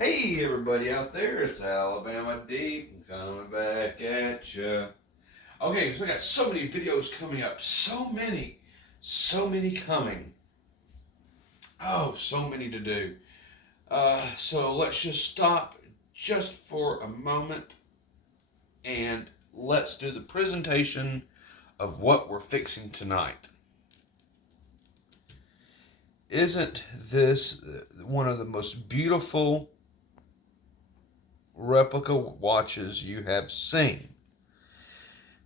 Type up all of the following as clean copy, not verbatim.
Hey everybody out there, it's Alabama Deep coming back at you. Okay, so we got so many videos coming up. So many coming. Oh, so many to do. So let's just stop just for a moment and let's do the presentation of what we're fixing tonight. Isn't this one of the most beautiful replica watches you have seen?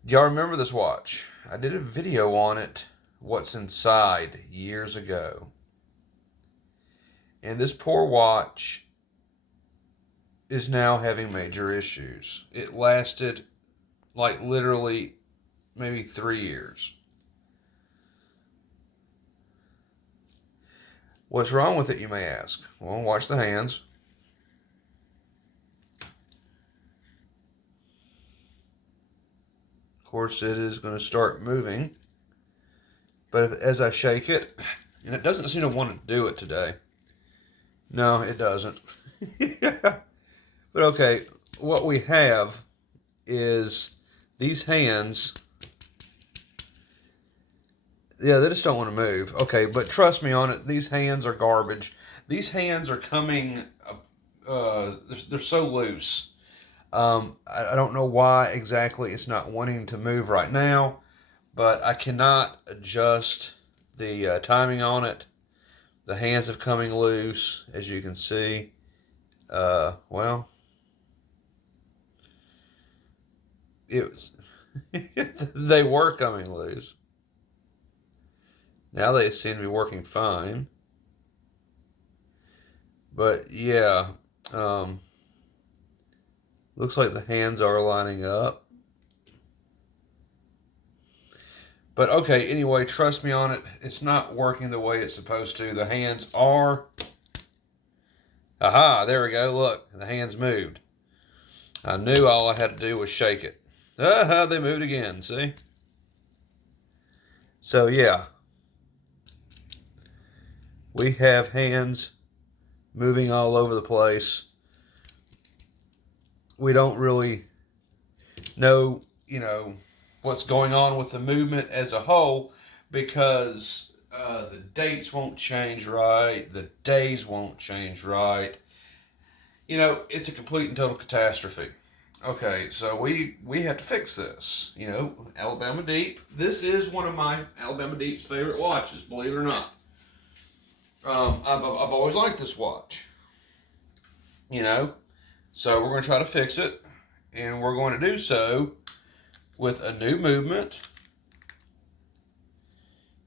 Do y'all remember this watch? I did a video on it, what's inside, years ago. And this poor watch is now having major issues. It lasted like literally maybe 3 years. What's wrong with it, you may ask? Well, watch the hands. Of course, it is going to start moving. But as I shake it, and it doesn't seem to want to do it today. No, it doesn't. But okay, what we have is these hands. Yeah, they just don't want to move. Okay, but trust me on it, these hands are garbage. These hands are coming, they're so loose. I don't know why exactly it's not wanting to move right now, but I cannot adjust the timing on it. The hands have coming loose, as you can see. Well, it was they were coming loose. Now they seem to be working fine. But yeah, looks like the hands are lining up. But okay, anyway, trust me on it. It's not working the way it's supposed to. The hands are... Aha, there we go. Look, the hands moved. I knew all I had to do was shake it. Aha, they moved again, see? So yeah, we have hands moving all over the place. We don't really know, what's going on with the movement as a whole because the dates won't change right, the days won't change right. It's a complete and total catastrophe. Okay, so we have to fix this. Alabama Deep. This is one of my Alabama Deep's favorite watches, believe it or not. I've always liked this watch. So we're going to try to fix it, and we're going to do so with a new movement.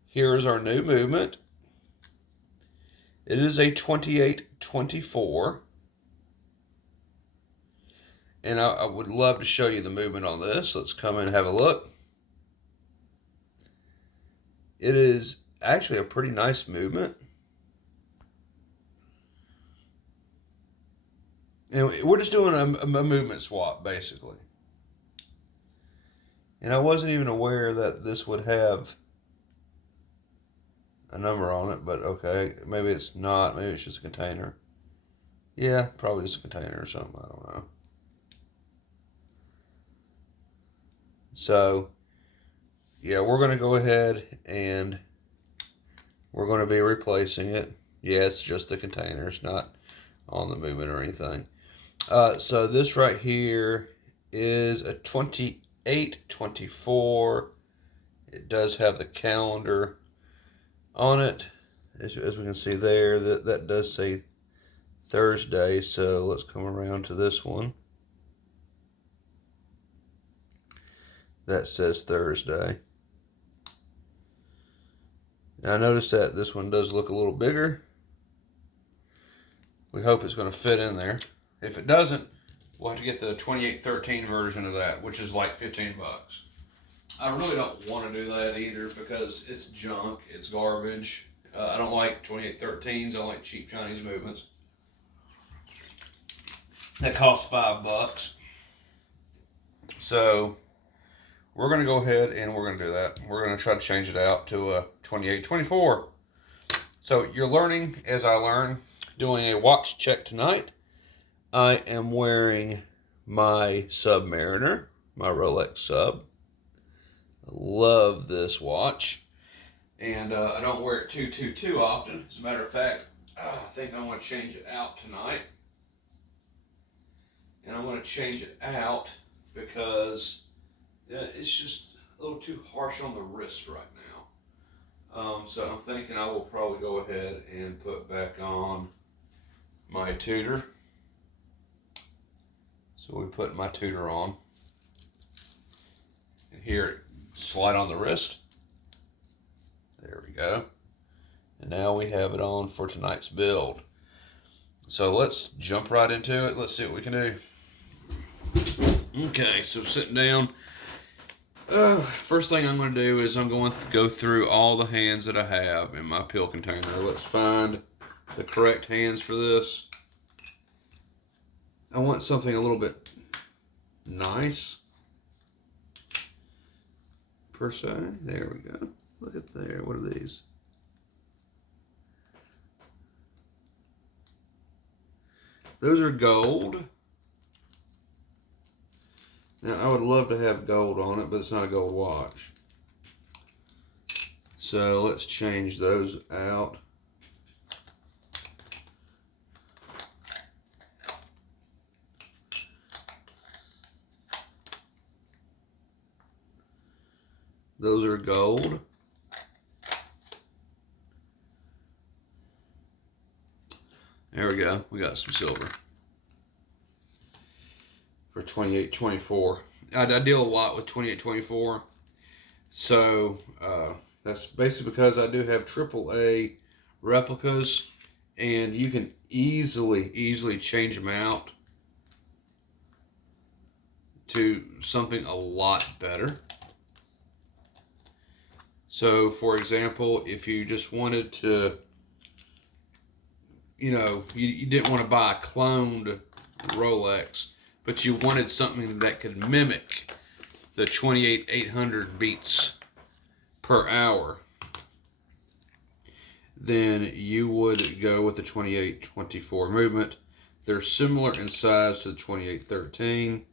Here is our new movement. It is a 2824. And I would love to show you the movement on this. Let's come in and have a look. It is actually a pretty nice movement. And we're just doing a movement swap, basically. And I wasn't even aware that this would have a number on it, but okay, maybe it's not. Maybe it's just a container. Yeah, probably just a container or something. I don't know. So, yeah, we're going to go ahead and we're going to be replacing it. Yeah, it's just the container. It's not on the movement or anything. So this right here is a 2824. It does have the calendar on it. As we can see there, that does say Thursday. So let's come around to this one. That says Thursday. And I noticed that this one does look a little bigger. We hope it's going to fit in there. If it doesn't, we'll have to get the 2813 version of that, which is like 15 bucks. I really don't want to do that either because it's junk, it's garbage. I don't like 2813s. I don't like cheap Chinese movements. That costs $5. So we're going to go ahead and we're going to do that. We're going to try to change it out to a 2824. So you're learning as I learn, doing a watch check tonight. I am wearing my Submariner, my Rolex Sub. I love this watch. And I don't wear it too often. As a matter of fact, I think I want to change it out tonight. And I want to change it out because it's just a little too harsh on the wrist right now. So I'm thinking I will probably go ahead and put back on my Tudor. So we put my Tudor on. And here, slide on the wrist. There we go. And now we have it on for tonight's build. So let's jump right into it. Let's see what we can do. Okay, so sitting down. First thing I'm going to do is I'm going to go through all the hands that I have in my pill container. Let's find the correct hands for this. I want something a little bit nice, per se. There we go. Look at there. What are these? Those are gold. Now, I would love to have gold on it, but it's not a gold watch. So let's change those out. Those are gold. There we go. We got some silver for 2824. I deal a lot with 2824. So that's basically because I do have AAA replicas, and you can easily change them out to something a lot better. So, for example, if you just wanted to, you didn't want to buy a cloned Rolex, but you wanted something that could mimic the 28,800 beats per hour, then you would go with the 2824 movement. They're similar in size to the 2813.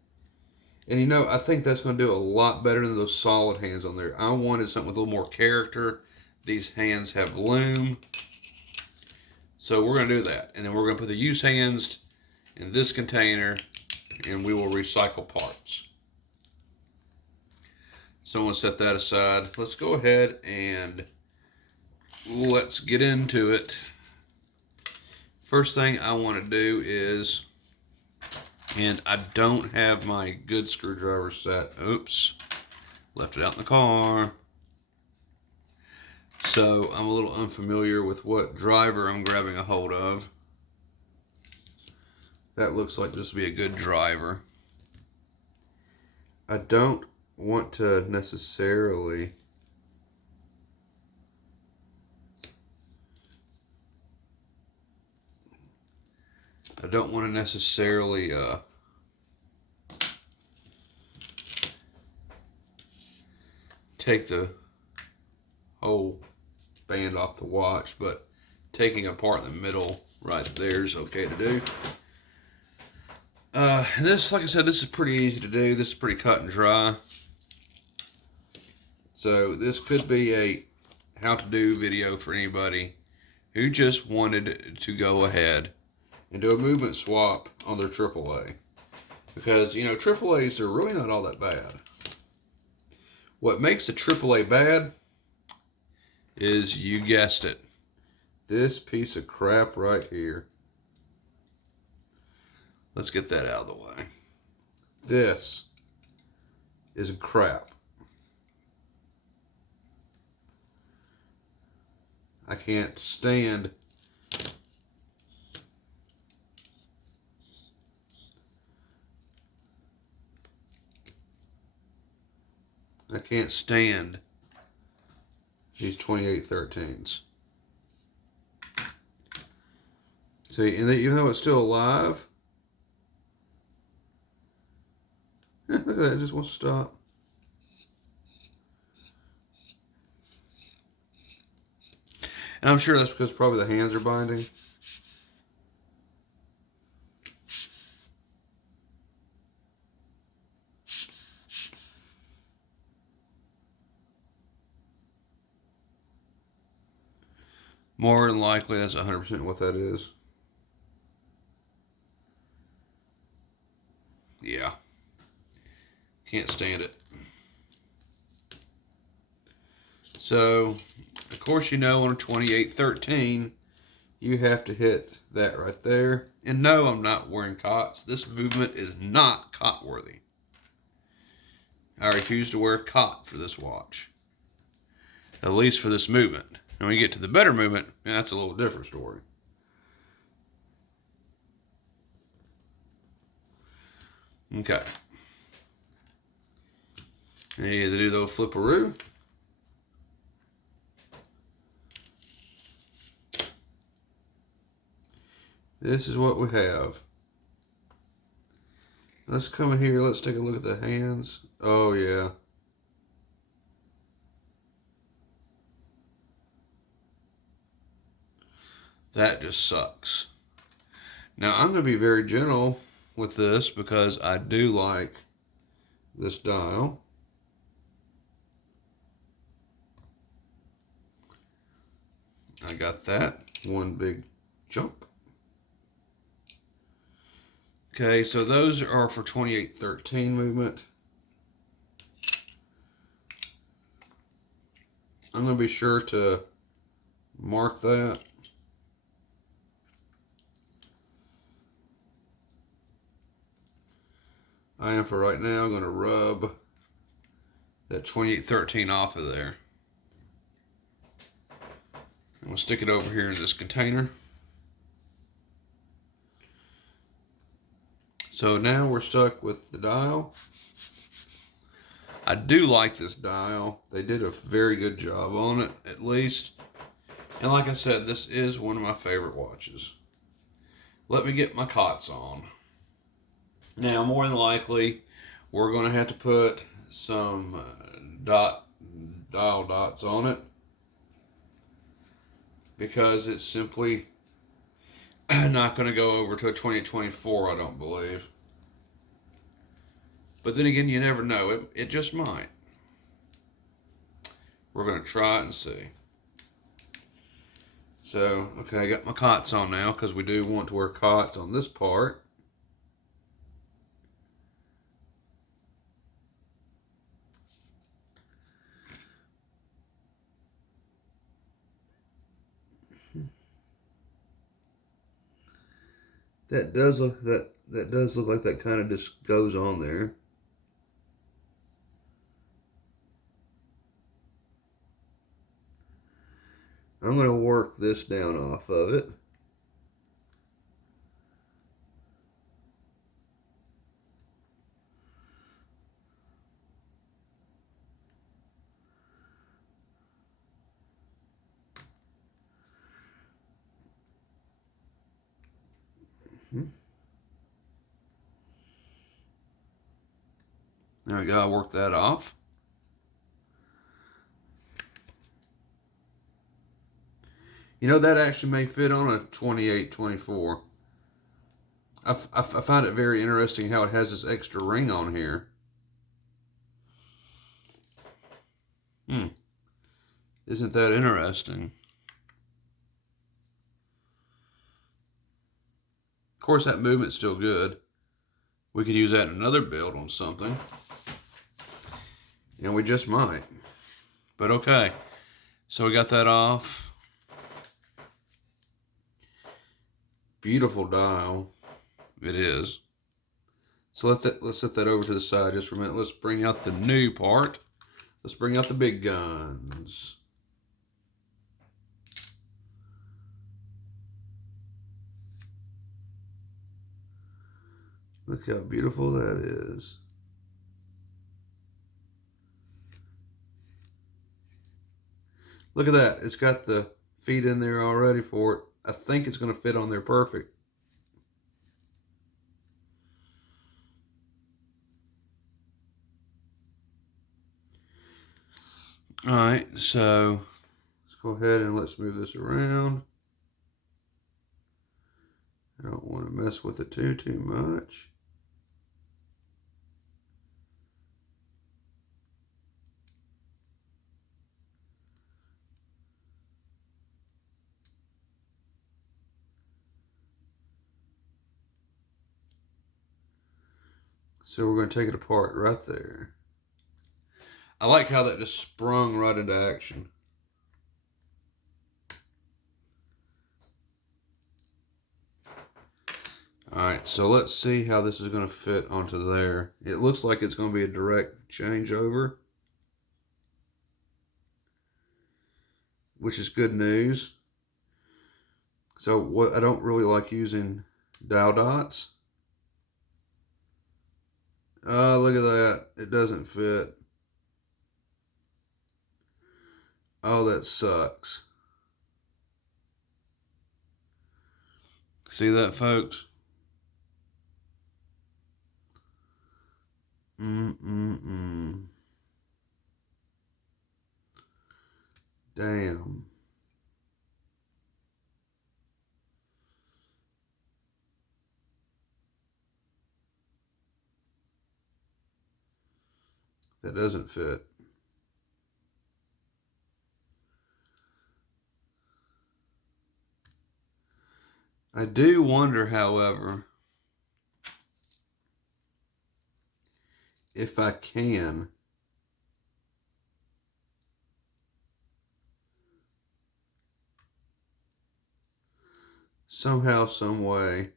And I think that's going to do a lot better than those solid hands on there. I wanted something with a little more character. These hands have loom. So we're going to do that. And then we're going to put the used hands in this container, and we will recycle parts. So I'm going to set that aside. Let's go ahead and let's get into it. First thing I want to do is, and I don't have my good screwdriver set. Oops, left it out in the car. So I'm a little unfamiliar with what driver I'm grabbing a hold of. That looks like this would be a good driver. I don't want to necessarily take the whole band off the watch, but taking apart the middle right there is okay to do. This, like I said, this is pretty easy to do. This is pretty cut and dry. So this could be a how to do video for anybody who just wanted to go ahead and do a movement swap on their AAA. Because, AAAs are really not all that bad. What makes a AAA bad is, you guessed it, this piece of crap right here. Let's get that out of the way. This is crap. I can't stand these 2813s. See, and even though it's still alive, look at that, it just won't stop. And I'm sure that's because probably the hands are binding. More than likely, that's 100% what that is. Yeah. Can't stand it. So, of course, you know on a 2813, you have to hit that right there. And no, I'm not wearing COTS. This movement is not COT worthy. I refuse to wear COT for this watch. At least for this movement. And when we get to the better movement, that's a little different story. Okay. And you either do those flipperoo. This is what we have. Let's come in here. Let's take a look at the hands. Oh, yeah. That just sucks. Now, I'm going to be very gentle with this because I do like this dial. I got that. One big jump. Okay, so those are for 2813 movement. I'm going to be sure to mark that. I am for right now going to rub that 2813 off of there. I'm going to stick it over here in this container. So now we're stuck with the dial. I do like this dial. They did a very good job on it, at least. And like I said, this is one of my favorite watches. Let me get my COTS on. Now, more than likely, we're going to have to put some dial dots on it because it's simply not going to go over to a 2824, I don't believe. But then again, you never know. It just might. We're going to try it and see. So, okay, I got my COTS on now because we do want to wear COTS on this part. That does look like that kind of just goes on there. I'm going to work this down off of it. There we go, I'll work that off. You know, that actually may fit on a 2824. I find it very interesting how it has this extra ring on here. Isn't that interesting? Of course, that movement's still good. We could use that in another build on something. And we just might. But okay. So we got that off. Beautiful dial. It is. So let's set that over to the side just for a minute. Let's bring out the new part. Let's bring out the big guns. Look how beautiful that is. Look at that. It's got the feet in there already for it. I think it's going to fit on there perfect. All right, so let's go ahead and let's move this around. I don't want to mess with it too much. So we're going to take it apart right there. I like how that just sprung right into action. Alright, so let's see how this is going to fit onto there. It looks like it's going to be a direct changeover, which is good news. So what I don't really like using dowel dots. Look at that. It doesn't fit. Oh, that sucks. See that, folks? Damn. That doesn't fit. I do wonder, however, if I can somehow, some way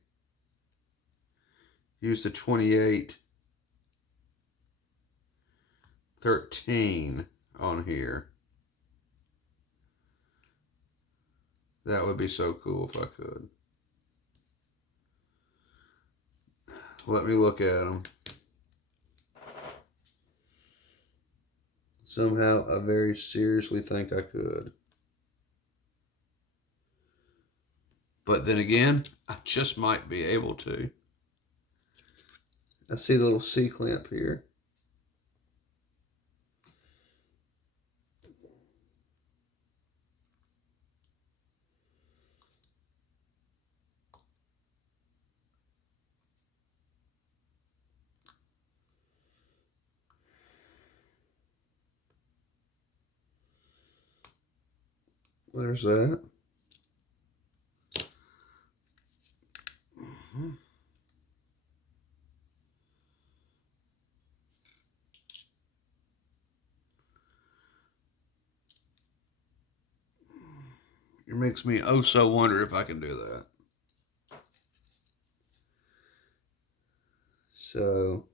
use the 2813 on here. That would be so cool if I could. Let me look at them. Somehow, I very seriously think I could. But then again, I just might be able to. I see the little C-clamp here. There's that. It makes me oh so wonder if I can do that. So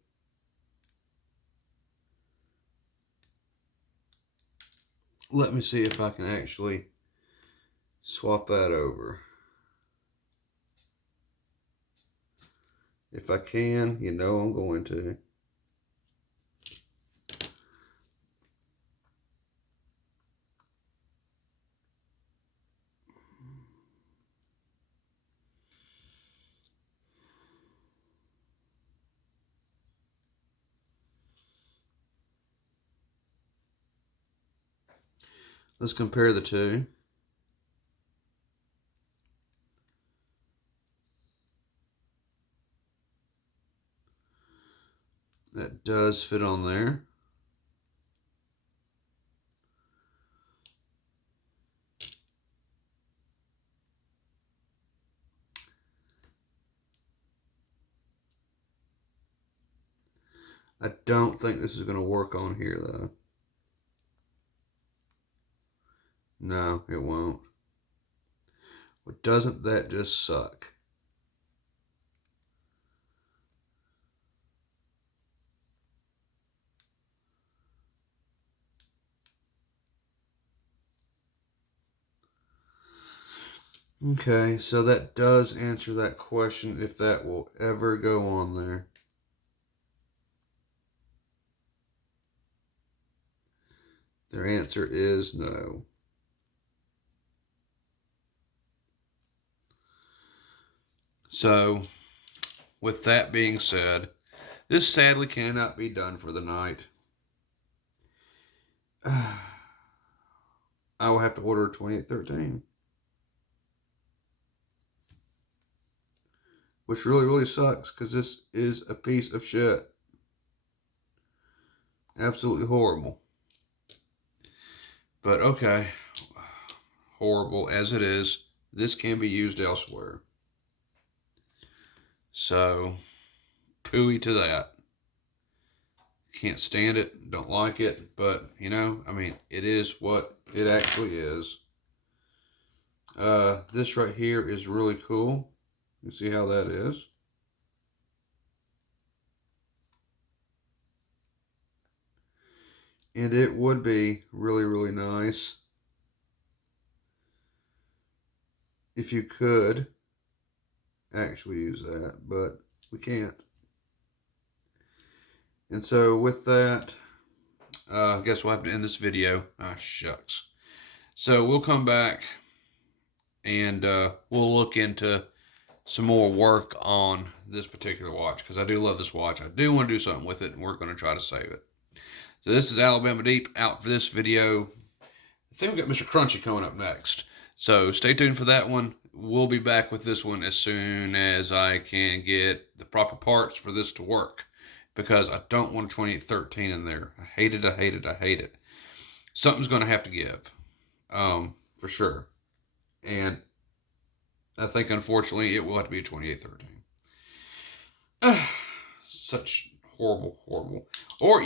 let me see if I can actually swap that over. If I can, you know I'm going to. Let's compare the two. That does fit on there. I don't think this is going to work on here, though. No, it won't. But doesn't that just suck? Okay, so that does answer that question, if that will ever go on there. Their answer is no. So, with that being said, this sadly cannot be done for the night. I will have to order 2813. Which really sucks, because this is a piece of shit. Absolutely horrible. But okay, horrible as it is, this can be used elsewhere. So, pooey to that. Can't stand it. Don't like it. But, you know, I mean, it is what it actually is. This right here is really cool. You see how that is? And it would be really, really nice if you could actually use that, but we can't. And so with that, I guess we'll have to end this video. Ah, shucks. So we'll come back and we'll look into some more work on this particular watch, because I do love this watch. I do want to do something with it, and we're going to try to save it. So this is Alabama Deep out for this video. I think we've got Mr. Crunchy coming up next. So stay tuned for that one. We'll be back with this one as soon as I can get the proper parts for this to work, because I don't want a 2813 in there. I hate it, I hate it, I hate it. Something's going to have to give, for sure. And I think, unfortunately, it will have to be a 2813. Such horrible, horrible. Or